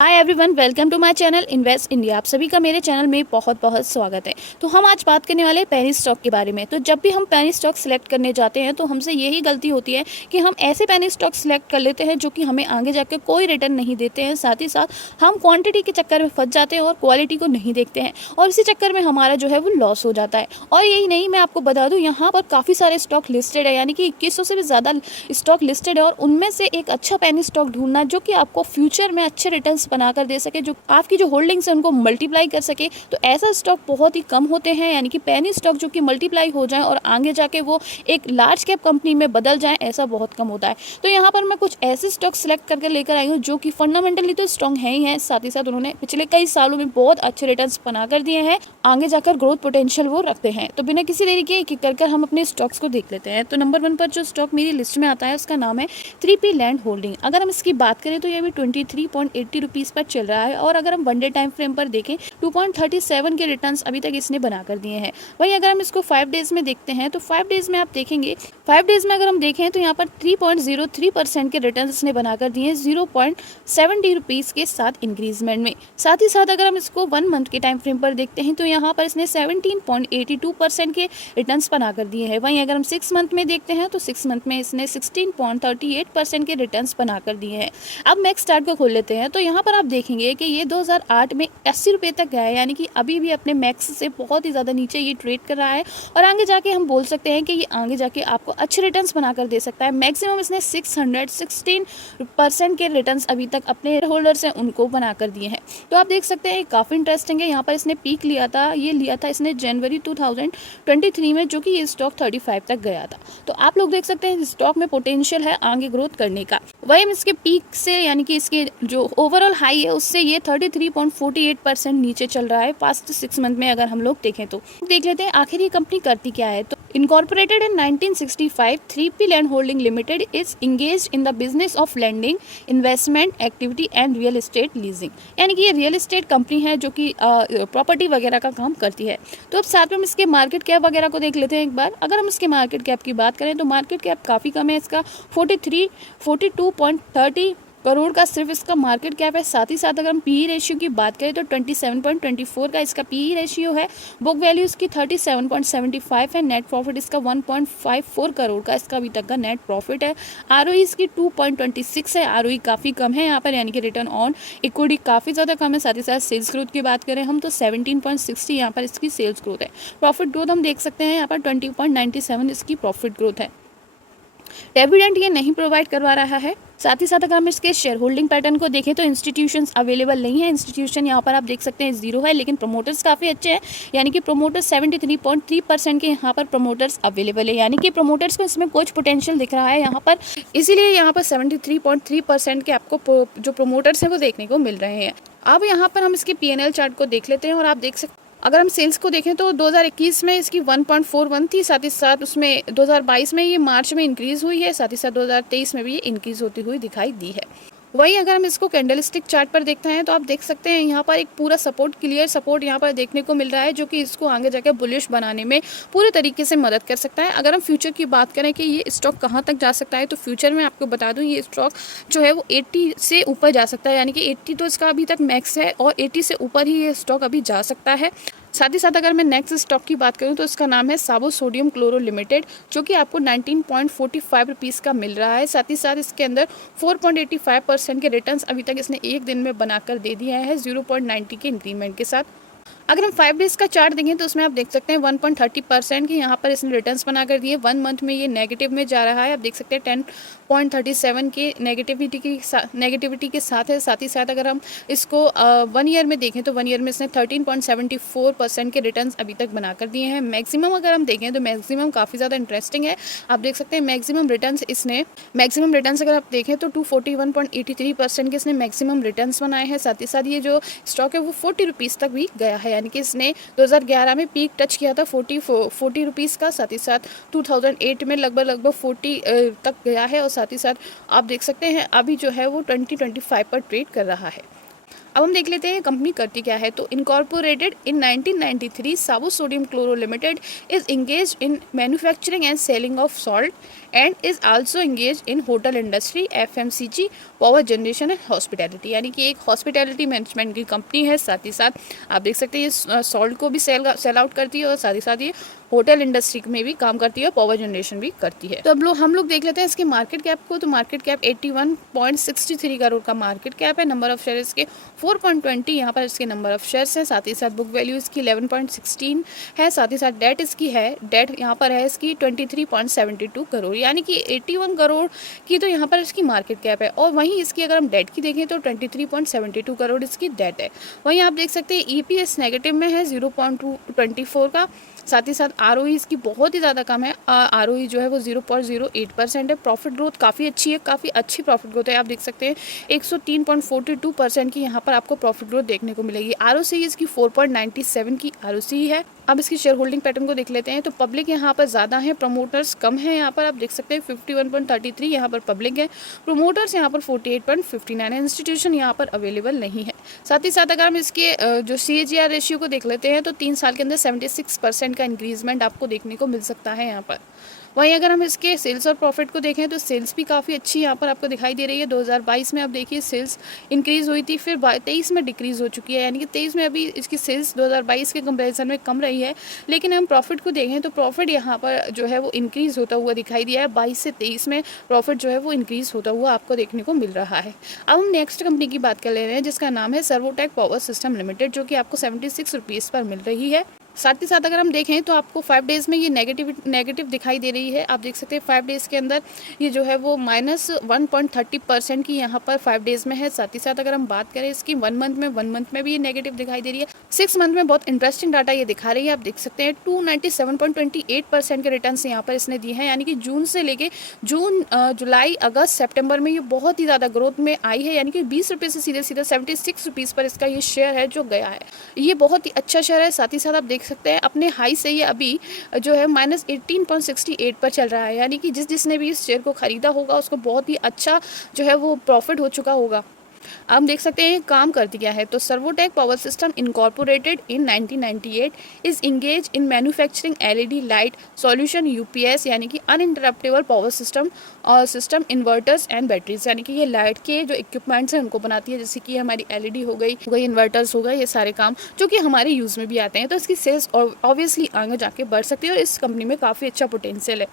Hi everyone, welcome to my channel invest India. आप सभी का मेरे चैनल में बहुत बहुत स्वागत है। तो हम आज बात करने वाले हैं पेनी स्टॉक के बारे में। तो जब भी हम पेनी स्टॉक सिलेक्ट करने जाते हैं तो हमसे यही गलती होती है कि हम ऐसे पेनी स्टॉक सिलेक्ट कर लेते हैं जो कि हमें आगे जाकर कोई रिटर्न नहीं देते हैं। साथ ही साथ हम क्वांटिटी के चक्कर में फंस जाते हैं और क्वालिटी को नहीं देखते हैं, और इसी चक्कर में हमारा जो है वो लॉस हो जाता है। और यही नहीं, मैं आपको बता दूँ, यहाँ पर काफ़ी सारे स्टॉक लिस्टेड है, यानी कि 2100 से भी ज़्यादा स्टॉक लिस्टेड है। और उनमें से एक अच्छा पेनी स्टॉक ढूंढना जो कि आपको फ्यूचर में अच्छे रिटर्न्स बनाकर दे सके, जो आपकी जो होल्डिंग्स है उनको मल्टीप्लाई कर सके। तो ऐसा स्टॉक बहुत ही कम होते हैं, यानी कि पेनी स्टॉक जो कि मल्टीप्लाई हो जाए और आगे जाके वो एक लार्ज कैप कंपनी में बदल जाए, ऐसा बहुत कम होता है। तो यहाँ पर मैं कुछ ऐसे स्टॉक सिलेक्ट करके लेकर आई हूँ जो कि फंडामेंटली तो स्ट्रॉन्ग है ही है, साथ ही साथ उन्होंने पिछले कई सालों में बहुत अच्छे रिटर्न्स बना कर दिए हैं, आगे जाकर ग्रोथ पोटेंशियल वो रखते हैं। तो बिना किसी देरी के कर हम अपने स्टॉक्स को देख लेते हैं। तो नंबर 1 पर जो स्टॉक मेरी लिस्ट में आता है उसका नाम है 3P लैंड होल्डिंग। अगर हम इसकी बात करें तो ये भी 23.80 रुपीज़ पर चल रहा है, और अगर हम वन डे टाइम फ्रेम पर देखें 2.37 के रिटर्न्स अभी तक इसने बना कर दिए हैं। वहीं अगर हम इसको 5 डेज में देखते हैं तो 5 डेज में आप देखेंगे, 5 डेज में अगर हम देखें तो यहाँ पर 3.03% के रिटर्न्स इसने बना कर दिए हैं 0.70 रुपीज़ के साथ इंक्रीजमेंट में। साथ ही साथ अगर हम इसको 1 मंथ के टाइम फ्रेम पर देखते हैं तो यहाँ पर इसने 17.82% के रिटर्न्स बना कर दिए हैं। वहीं अगर हम 6 मंथ में देखते हैं तो 6 मंथ में इसने 16.38% के रिटर्न्स बना कर दिए हैं। अब मैक्स स्टार्ट को खोल लेते हैं तो यहाँ पर आप देखेंगे कि ये 2008 में 80 रुपये तक गया है, यानी कि अभी भी अपने मैक्स से बहुत ही ज़्यादा नीचे ये ट्रेड कर रहा है। और आगे जाके हम बोल सकते हैं कि ये आगे जाके आपको अच्छे रिटर्न्स बनाकर दे सकता है। मैक्सिमम इसने 616% के रिटर्न्स अभी तक अपने होल्डर्स हैं उनको बना कर दिए हैं। तो आप देख सकते हैं काफ़ी इंटरेस्टिंग है। यहाँ पर इसने पीक लिया था, ये लिया था इसने जनवरी 2023 में, जो कि ये स्टॉक 35 तक गया था। तो आप लोग देख सकते हैं स्टॉक में पोटेंशियल है आगे ग्रोथ करने का। वहीं इसके पीक से, यानी कि इसके जो ओवरऑल हाई है उससे ये 33.48% नीचे चल रहा है पास्ट 6 मंथ में। अगर हम लोग देखें तो देख लेते हैं आखिर ये कंपनी करती क्या है। तो incorporated in 1965, 3P land holding limited is engaged in the business of lending, investment activity and real estate leasing, यानी कि ये रियल एस्टेट कंपनी है जो कि प्रॉपर्टी वगैरह का काम करती है। तो अब साथ में हम इसके मार्केट कैप वगैरह को देख लेते हैं एक बार। अगर हम इसके मार्केट कैप की बात करें तो मार्केट कैप काफ़ी कम है इसका, 42.30 करोड़ का सिर्फ इसका मार्केट कैप है। साथ ही साथ अगर हम पीई रेशियो की बात करें तो 27.24 का इसका पीई रेशियो है। बुक वैल्यू इसकी 37.75 है। नेट प्रॉफिट इसका 1.54 करोड़ का इसका अभी तक का नेट प्रॉफिट है। आरओई इसकी 2.26 है। आरओई काफ़ी कम है यहाँ पर, यानी कि रिटर्न ऑन इक्विटी काफ़ी ज़्यादा कम है। साथ ही साथ सेल्स ग्रोथ की बात करें हम तो 17.60 यहाँ पर इसकी सेल्स ग्रोथ है। प्रॉफिट ग्रोथ हम देख सकते हैं यहाँ पर 20.97 इसकी प्रॉफिट ग्रोथ है। डिविडेंड ये नहीं प्रोवाइड करवा रहा है। साथ ही साथ अगर हम इसके शेयर होल्डिंग पैटर्न को देखें तो इंस्टीट्यूशंस अवेलेबल नहीं है। इंस्टीट्यूशन यहाँ पर आप देख सकते हैं 0 है, लेकिन प्रमोटर्स काफ़ी अच्छे हैं, यानी कि प्रमोटर्स 73.3% के यहाँ पर प्रमोटर्स अवेलेबल है, यानी कि प्रमोटर्स को इसमें कुछ पोटेंशियल दिख रहा है यहाँ पर, इसीलिए यहाँ पर 73.3% के आपको जो प्रमोटर्स हैं वो देखने को मिल रहे हैं। अब यहाँ पर हम इसके P&L चार्ट को देख लेते हैं और आप देख सकते हैं, अगर हम सेल्स को देखें तो 2021 में इसकी 1.41 थी। साथ ही साथ उसमें 2022 में ये मार्च में इंक्रीज़ हुई है। साथ ही साथ 2023 में भी ये इंक्रीज़ होती हुई दिखाई दी है। वहीं अगर हम इसको कैंडलस्टिक चार्ट पर देखते हैं तो आप देख सकते हैं यहाँ पर एक पूरा सपोर्ट, क्लियर सपोर्ट यहाँ पर देखने को मिल रहा है, जो कि इसको आगे जाकर बुलिश बनाने में पूरे तरीके से मदद कर सकता है। अगर हम फ्यूचर की बात करें कि ये स्टॉक कहाँ तक जा सकता है तो फ्यूचर में आपको बता दूँ ये स्टॉक जो है वो 80 से ऊपर जा सकता है, यानी कि 80 तो इसका अभी तक मैक्स है और 80 से ऊपर ही ये स्टॉक अभी जा सकता है। साथ ही साथ अगर मैं नेक्स्ट स्टॉक की बात करूं तो इसका नाम है साबो सोडियम क्लोरो लिमिटेड, जो कि आपको 19.45 रुपीज़ का मिल रहा है। साथ ही साथ इसके अंदर 4.85% के रिटर्न्स अभी तक इसने एक दिन में बनाकर दे दिया है 0.90 के इंक्रीमेंट के साथ। अगर हम 5 डेज़ का चार्ट देखें तो उसमें आप देख सकते हैं 1.30% के यहाँ पर इसने रिटर्न्स बना कर दिए। 1 मंथ में ये नेगेटिव में जा रहा है, आप देख सकते हैं 10.37 के नेगेटिविटी के साथ है। साथ ही साथ अगर हम इसको 1 ईयर में देखें तो 1 ईयर में इसने 13.74% के रिटर्न्स अभी तक बना कर दिए हैं। मैक्सिमम अगर हम देखें तो मैक्सिमम काफ़ी ज़्यादा इंटरेस्टिंग है। आप देख सकते हैं मैक्सिमम रिटर्न्स अगर आप देखें तो 241.83% के इसने मैक्सिमम रिटर्न्स बनाए हैं। साथ ही साथ ये जो स्टॉक है वो 40 रुपीज़ तक भी गया है, यानी कि इसने 2011 में पीक टच किया था 40 रुपीज़ का। साथ ही साथ 2008 में लगभग 40 तक गया है, और साथ ही साथ आप देख सकते हैं अभी जो है वो 2025 पर ट्रेड कर रहा है। अब हम देख लेते हैं कंपनी करती क्या है। तो incorporated in 1993 Sabu sodium chloro limited is engage in manufacturing and selling of salt and is also engage in hotel industry, FMCG, power generation and hospitality. यानी कि एक हॉस्पिटैलिटी मैनेजमेंट की कंपनी है। साथ ही साथ आप देख सकते हैं ये सॉल्ट को भी सेल आउट करती है और साथ ही साथ ये होटल इंडस्ट्री में भी काम करती है, पावर जनरेशन भी करती है। तो अब हम लोग देख लेते हैं इसके मार्केट कैप को। तो मार्केट कैप 81.63 करोड़ का मार्केट कैप है। नंबर ऑफ शेयर इसके 4.20 यहाँ पर इसके नंबर ऑफ शेयर्स है। साथ ही साथ बुक वैल्यू इसकी 11.16 है। साथ ही साथ डेट इसकी है, डेट यहाँ पर है इसकी 23.72 करोड़, यानी कि 81 करोड़ की तो यहाँ पर इसकी मार्केट कैप है। और वहीं इसकी अगर हम डेट की देखें तो 23.72 करोड़ इसकी डेट है। वहीं आप देख सकते हैं EPS नेगेटिव में है 0.24 का। साथ ही साथ ROE इसकी बहुत ही ज़्यादा कम है, ROE जो है वो 0.08% है। प्रॉफिट ग्रोथ काफ़ी अच्छी है, काफ़ी अच्छी प्रॉफिट ग्रोथ है। आप देख सकते हैं 103.42% की यहाँ पर आपको प्रॉफिट ग्रोथ देखने को मिलेगी। ROCE इसकी 4.97 की ROCE है। अब इसकी शेयर होल्डिंग पैटर्न को देख लेते हैं। तो पब्लिक यहाँ पर ज़्यादा है, प्रमोटर्स कम है। यहाँ पर आप देख सकते हैं 51.33 यहाँ पर पब्लिक है, प्रमोटर्स यहाँ पर 48.59 है, इंस्टीट्यूशन यहाँ पर अवेलेबल नहीं है। साथ ही साथ अगर हम इसके जो CAGR रेशियो को देख लेते हैं तो 3 साल के अंदर 76% का इंक्रीजमेंट आपको देखने को मिल सकता है यहाँ पर। वहीं अगर हम इसके सेल्स और प्रॉफिट को देखें तो सेल्स भी काफ़ी अच्छी यहाँ पर आपको दिखाई दे रही है। 2022 में आप देखिए सेल्स इंक्रीज़ हुई थी, फिर 23 में डिक्रीज़ हो चुकी है, यानी कि 23 में अभी इसकी सेल्स 2022 के कंपैरिजन में कम रही है। लेकिन हम प्रॉफिट को देखें तो प्रॉफिट यहाँ पर जो है वो इंक्रीज़ होता हुआ दिखाई दिया है। 22 से 23 में प्रॉफिट जो है वो इंक्रीज़ होता हुआ आपको देखने को मिल रहा है। अब हम नेक्स्ट कंपनी की बात कर ले रहे हैं जिसका नाम है सर्वोटेक पावर सिस्टम लिमिटेड, जो कि आपको 76 रुपीज़ पर मिल रही है। साथ ही साथ अगर हम देखें तो आपको 5 डेज़ में ये नेगेटिव दिखाई दे रही है। आप देख सकते हैं 5 डेज़ के अंदर ये जो है वो -1.30% की यहाँ पर 5 डेज़ में है। साथ ही साथ अगर हम बात करें इसकी 1 मंथ में भी ये नेगेटिव दिखाई दे रही है। 6 मंथ में बहुत इंटरेस्टिंग डाटा ये दिखा रही है। आप देख सकते हैं 297.28% के रिटर्न यहाँ पर इसने दिए हैं, यानी कि जून से लेके जुलाई, अगस्त, सितंबर में ये बहुत ही ज़्यादा ग्रोथ में आई है। यानी कि 20 रुपये से सीधे 76 रुपीज़ पर इसका ये शेयर है जो गया है। ये बहुत ही अच्छा शेयर है। साथ ही साथ आप देख सकते हैं अपने हाई से ये अभी जो है -18.68 पर चल रहा है, यानी कि जिसने भी इस शेयर को खरीदा होगा उसको बहुत ही अच्छा जो है वो प्रॉफिट हो चुका होगा। आप देख सकते हैं काम करती क्या है। तो Servotech power system incorporated in 1998 is engage in manufacturing LED light solution UPS, यानी कि अनइंटरप्टेबल पावर सिस्टम और सिस्टम इन्वर्टर्स एंड बैटरीज, यानी कि ये लाइट के जो इक्विपमेंट्स हैं उनको बनाती है, जैसे कि हमारी LED हो गई, इन्वर्टर्स हो गए, ये सारे काम जो कि हमारे यूज़ में भी आते हैं। तो इसकी सेल्स ऑब्वियसली आगे जाके बढ़ सकती है और इस कंपनी में काफ़ी अच्छा पोटेंशियल है।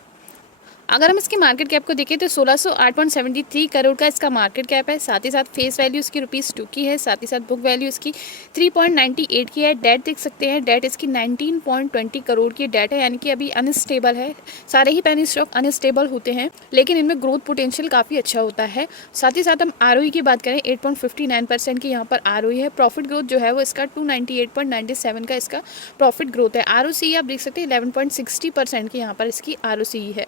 अगर हम इसकी मार्केट कैप को देखें तो 1608.73 करोड़ का इसका मार्केट कैप है। साथ ही साथ फेस वैल्यू इसकी ₹2 की है। साथ ही साथ बुक वैल्यू इसकी 3.98 की है। डेट देख सकते हैं, डेट इसकी 19.20 करोड़ की डेट है, यानी कि अभी अनस्टेबल है। सारे ही पेनी स्टॉक अनस्टेबल होते हैं, लेकिन इनमें ग्रोथ पोटेंशियल काफ़ी अच्छा होता है। साथ ही साथ हम ROE की बात करें 8.59% की यहाँ पर ROE है। प्रॉफिट ग्रोथ जो है वो इसका 298.97 का इसका प्रॉफिट ग्रोथ है। ROCE आप देख सकते हैं 11.60% की यहाँ पर इसकी ROCE है।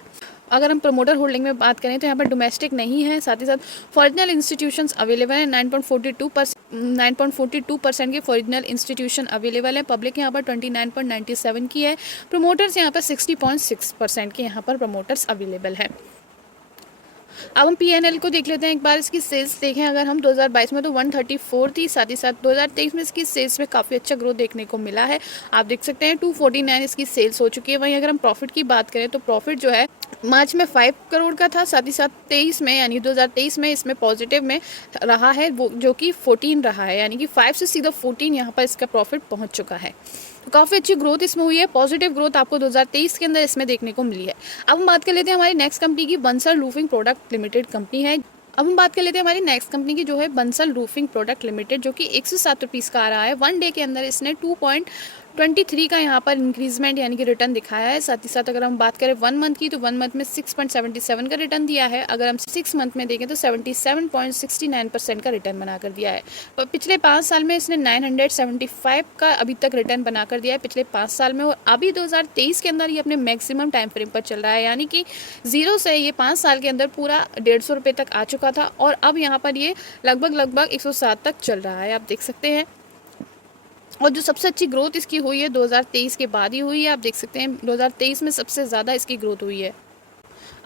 अगर हम प्रमोटर होल्डिंग में बात करें तो यहाँ पर डोमेस्टिक नहीं है। साथ ही साथ फॉरेनल इंस्टीट्यूशंस अवेलेबल हैं, 9.42% के फॉरेनल इंस्टीट्यूशन अवेलेबल है। पब्लिक यहाँ पर 29.97 की है। प्रमोटर्स यहाँ पर 60.6% के यहाँ पर प्रमोटर्स अवेलेबल है। अब हम P&L को देख लेते हैं एक बार। इसकी सेल्स देखें अगर हम 2022 में तो 134 थी। साथ ही साथ 2023 में इसकी सेल्स में काफ़ी अच्छा ग्रोथ देखने को मिला है। आप देख सकते हैं 249 इसकी सेल्स हो चुकी है। वहीं अगर हम प्रॉफिट की बात करें तो प्रॉफिट जो है मार्च में 5 करोड़ का था। साथ ही साथ 23 में यानी 2023 में इसमें पॉजिटिव में रहा है, वो जो कि 14 रहा है, यानी कि 5 से सीधा 14 यहाँ पर इसका प्रॉफिट पहुँच चुका है। तो काफ़ी अच्छी ग्रोथ इसमें हुई है। पॉजिटिव ग्रोथ आपको 2023 के अंदर इसमें देखने को मिली है। अब हम बात कर लेते हैं हमारी नेक्स्ट कंपनी की, Bansal roofing product limited company है। अब हम बात कर लेते हैं हमारी नेक्स्ट कंपनी की जो है बंसल रूफिंग प्रोडक्ट लिमिटेड, जो कि 107 रुपीज़ का आ रहा है। 1 डे के अंदर इसने 2.23 का यहाँ पर इंक्रीजमेंट यानी कि रिटर्न दिखाया है। साथ ही साथ अगर हम बात करें 1 मंथ की तो 1 मंथ में 6.77 का रिटर्न दिया है। अगर हम 6 मंथ में देखें तो 77.69% का रिटर्न बनाकर दिया है। पिछले 5 साल में इसने 975 का अभी तक रिटर्न बनाकर दिया है पिछले 5 साल में। और अभी 2023 के अंदर ये अपने मैक्सिमम टाइम फ्रेम पर चल रहा है, यानी कि 0 से ये 5 साल के अंदर पूरा 150 रुपये तक आ चुका था और अब यहाँ पर ये लगभग 107 तक चल रहा है, आप देख सकते हैं। और जो सबसे अच्छी ग्रोथ इसकी हुई है 2023 के बाद ही हुई है। आप देख सकते हैं 2023 में सबसे ज़्यादा इसकी ग्रोथ हुई है।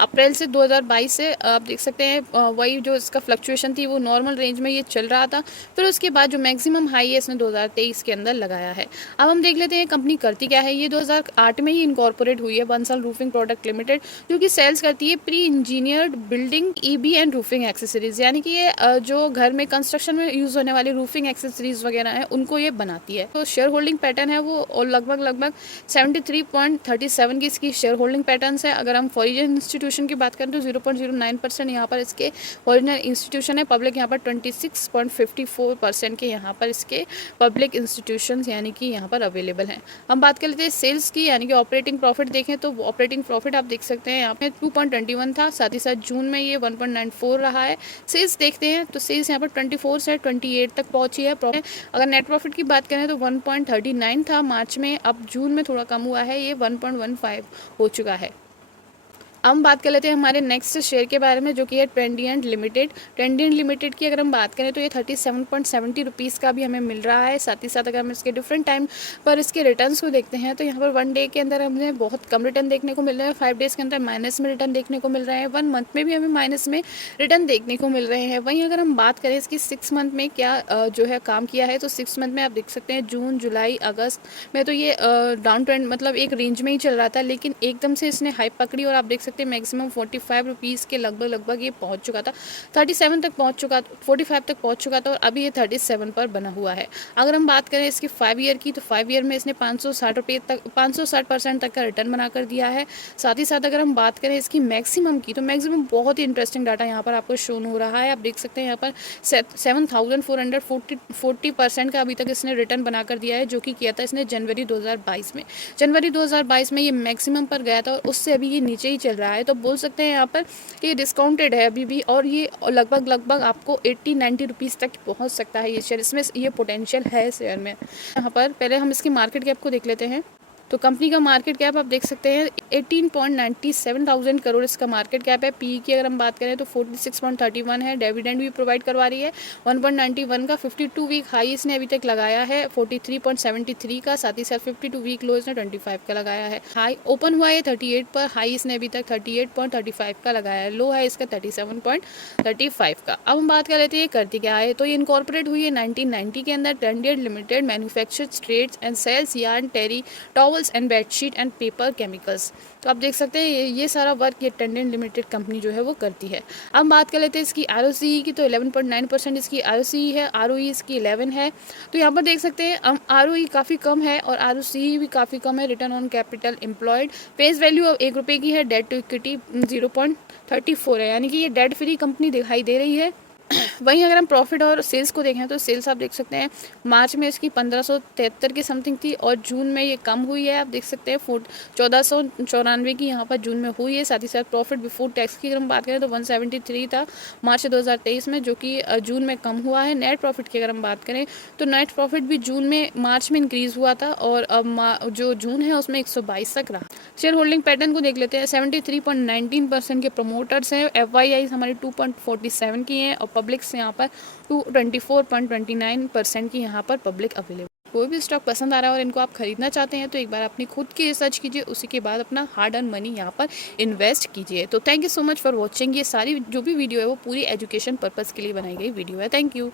अप्रैल से 2022 से आप देख सकते हैं वही जो इसका फ्लक्चुएशन थी वो नॉर्मल रेंज में ये चल रहा था। फिर उसके बाद जो मैक्सिमम हाई है इसने 2023 के अंदर लगाया है। अब हम देख लेते हैं कंपनी करती क्या है। ये 2008 में ही इनकॉर्पोरेट हुई है, बंसल रूफिंग प्रोडक्ट लिमिटेड, जो कि सेल्स करती है pre engineered building EB and roofing accessories, यानी कि ये जो घर में कंस्ट्रक्शन में यूज़ होने वाली रूफिंग एक्सेसरीज वगैरह हैं उनको ये बनाती है। तो शेयर होल्डिंग पैटर्न है वो लगभग 73.37 की इसकी शेयर होल्डिंग पैटर्न है। अगर हम फॉरेन इंस्टीट्यूशन की बात करें तो 0.09% यहाँ पर इसके ओरिजिनल इंस्टीट्यूशन है। पब्लिक यहाँ पर 26.54% के यहाँ पर इसके पब्लिक इंस्टीट्यूशंस यानी कि यहाँ पर अवेलेबल हैं। हम बात कर लेते हैं सेल्स की, यानी कि ऑपरेटिंग प्रॉफिट देखें तो ऑपरेटिंग प्रॉफिट आप देख सकते हैं यहाँ पे 2.21 था, साथ ही साथ जून में ये 1.94 रहा है। सेल्स देखते हैं तो सेल्स यहाँ पर 24 से 28 तक पहुँची है। अगर नेट प्रॉफिट की बात करें तो 1.39 था मार्च में, अब जून में थोड़ा कम हुआ है, ये 1.15 हो चुका है। अब हम बात कर लेते हैं हमारे नेक्स्ट शेयर के बारे में, जो कि है ट्रेंडिएंट लिमिटेड। ट्रेंडिएंट लिमिटेड की अगर हम बात करें तो ये 37.70 रुपीज़ का भी हमें मिल रहा है। साथ ही साथ अगर हम इसके डिफरेंट टाइम पर इसके रिटर्न्स को देखते हैं तो यहाँ पर 1 डे के अंदर हमें बहुत कम रिटर्न देखने को मिल रहे हैं, 5 डेज़ के अंदर माइनस में रिटर्न देखने को मिल रहे हैं, 1 मंथ में भी हमें माइनस में रिटर्न देखने को मिल रहे हैं। वहीं अगर हम बात करें इसकी 6 मंथ में क्या जो है काम किया है, तो 6 मंथ में आप देख सकते हैं जून, जुलाई, अगस्त में तो ये डाउन ट्रेंड मतलब एक रेंज में ही चल रहा था, लेकिन एकदम से इसने हाइप पकड़ी और आप देख सकते हैं मैक्सिमम 45 रुपीज़ के लगभग ये पहुंच चुका था, 37 तक पहुंच चुका, 45 तक पहुंच चुका था और अभी ये 37 पर बना हुआ है। अगर हम बात करें इसकी 5 ईयर की, तो 5 ईयर में इसने 560 रुपये तक 560% तक का रिटर्न बना कर दिया है। साथ ही साथ अगर हम बात करें इसकी मैक्सिमम की, तो मैक्सिमम बहुत ही इंटरेस्टिंग डाटा यहाँ पर आपको शो हो रहा है। आप देख सकते हैं यहाँ पर 7440% का अभी तक इसने रिटर्न बनाकर दिया है, जो कि किया था इसने जनवरी 2022 में। जनवरी 2022 में ये मैक्सिमम पर गया था और उससे अभी ये नीचे ही चल रहा है। तो बोल सकते हैं यहाँ पर ये डिस्काउंटेड है अभी भी, और ये लगभग आपको 80-90 रुपीज़ तक पहुँच सकता है ये शेयर। इसमें ये पोटेंशियल है शेयर में। यहाँ पर पहले हम इसकी मार्केट कैप को देख लेते हैं। तो कंपनी का मार्केट कैप आप देख सकते हैं 18.97 थाउजेंड करोड़ इसका मार्केट कैप है। पी की अगर हम बात करें तो 46.31 है। डिविडेंड भी प्रोवाइड करवा रही है 1.91 का। 52 वीक हाई इसने अभी तक लगाया है 43.73 का, साथ ही साथ 52 वीक लो इसने 25 का लगाया है। हाई ओपन हुआ है 38 पर, हाई इसने अभी तक 38.35 का लगाया है, लो है इसका 37.35 का। अब हम बात कर लेते हैं ये करती क्या है। तो ये इनकॉर्पोरेट हुई है 1990 के अंदर। Trident limited manufactures, trades and sales yarn, terry, towels and bedsheet and paper chemicals. तो आप देख सकते हैं ये सारा वर्क ये ट्रेंडिएंट लिमिटेड कंपनी जो है वो करती है। अब बात कर लेते हैं इसकी ROCE की, तो 11.9% इसकी ROCE है, ROE इसकी 11 है। तो यहाँ पर देख सकते हैं ROE काफ़ी कम है और ROCE भी काफ़ी कम है। Return on capital employed, face value अब 1 रुपये की है, डेट टू इक्विटी 0.34 है, यानी कि ये डेट फ्री कंपनी दिखाई दे रही है। वहीं अगर हम प्रॉफिट और सेल्स को देखें तो सेल्स आप देख सकते हैं मार्च में इसकी 1573 की समथिंग थी और जून में ये कम हुई है। आप देख सकते हैं 1494 की यहाँ पर जून में हुई है। साथ ही साथ प्रॉफिट बिफोर टैक्स की अगर हम बात करें तो 173 था मार्च 2023 में, जो कि जून में कम हुआ है। नेट प्रॉफिट की अगर हम बात करें तो नेट प्रॉफिट भी जून में मार्च में इंक्रीज़ हुआ था और अब जो जून है उसमें 122 तक रहा। शेयर होल्डिंग पैटर्न को देख लेते हैं। 73.19% के प्रमोटर्स हैं। FYIs हमारी 2.47 की हैं और पब्लिक से यहाँ पर 24.29% की यहाँ पर पब्लिक अवेलेबल। कोई भी स्टॉक पसंद आ रहा है और इनको आप खरीदना चाहते हैं तो एक बार अपनी खुद की रिसर्च कीजिए, उसी के बाद अपना हार्ड अर्न मनी यहाँ पर इन्वेस्ट कीजिए। तो thank you so much for watching. ये सारी जो भी वीडियो है वो पूरी एजुकेशन पर्पज़ के लिए बनाई गई वीडियो है। Thank you.